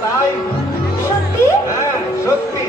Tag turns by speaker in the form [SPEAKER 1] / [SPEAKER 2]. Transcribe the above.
[SPEAKER 1] তাই সত্যি হ্যাঁ সত্যি